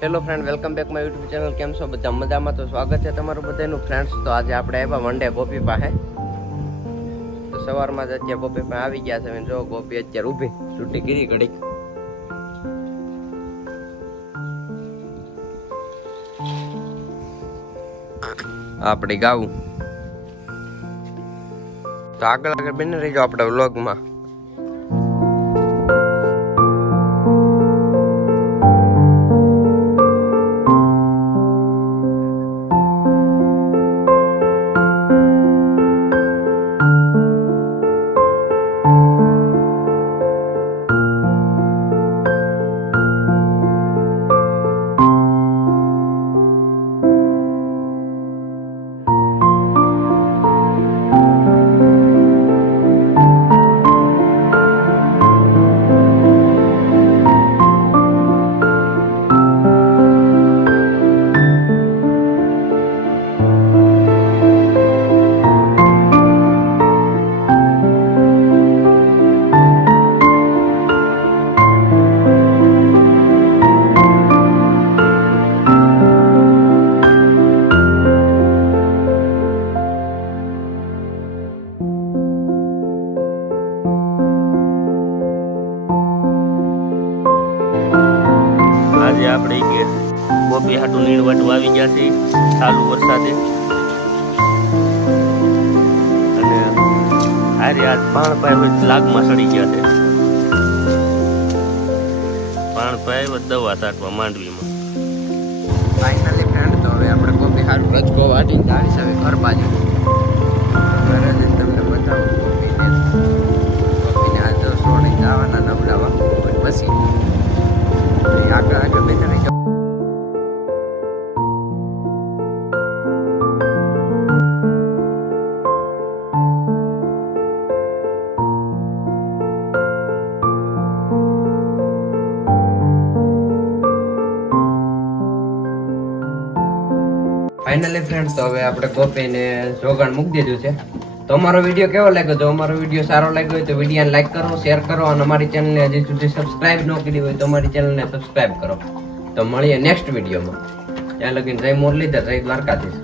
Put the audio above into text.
Hello friend, welcome back my YouTube channel. કેમ છો બધા? મજામાં? તો સ્વાગત છે તમારું બધાનું ફ્રેન્ડ્સ. તો આજે આપણે આવ્યા વનડે ગોપી પાસે. તો સવારમાં જ અત્યારે ગોપી પાસે આવી ગયા છે. જો ગોપી અત્યારે ઊભી છૂટી કરી ઘડીક. આપણી ગાવું તો આગળ બની રહીજો આપણે વ્લોગમાં. આજે આપણે કે ગોપી હાટું નીણ વાટું આવી ગયા છે ચાલુ વરસાદે. અને આરે આજ પાણ પાય લાગમાં સડી ગયા છે. પાણ પાય દવા છાંટવા માંડવીમાં. ફાઇનલી ફ્રેન્ડ, તો હવે આપણે ગોપી હારું રજકો વાટીને જાવી છે ઘર બાજુ. ઘરે જઈને તમને બતાવું ગોપીને આજે છોડી જવાના નવડાવા પછી આગળ બેઠા રહી. ફાઇનલી ફ્રેન્ડ, તો હવે આપણે ગોપીને જોગાણ મૂકી દીધું છે. તો અમારો વિડીયો કેવો લાગ્યો? જો અમારો વિડીયો સારો લાગ્યો હોય તો વિડીયોને લાઈક કરો, શેર કરો અને અમારી ચેનલને હજી સુધી સબસ્ક્રાઇબ ન કરી હોય તો અમારી ચેનલને સબસ્ક્રાઇબ કરો. તો મળીએ નેક્સ્ટ વિડીયોમાં. ત્યાં લગીને જય મુરલીધર, જય દ્વારકાધીશ.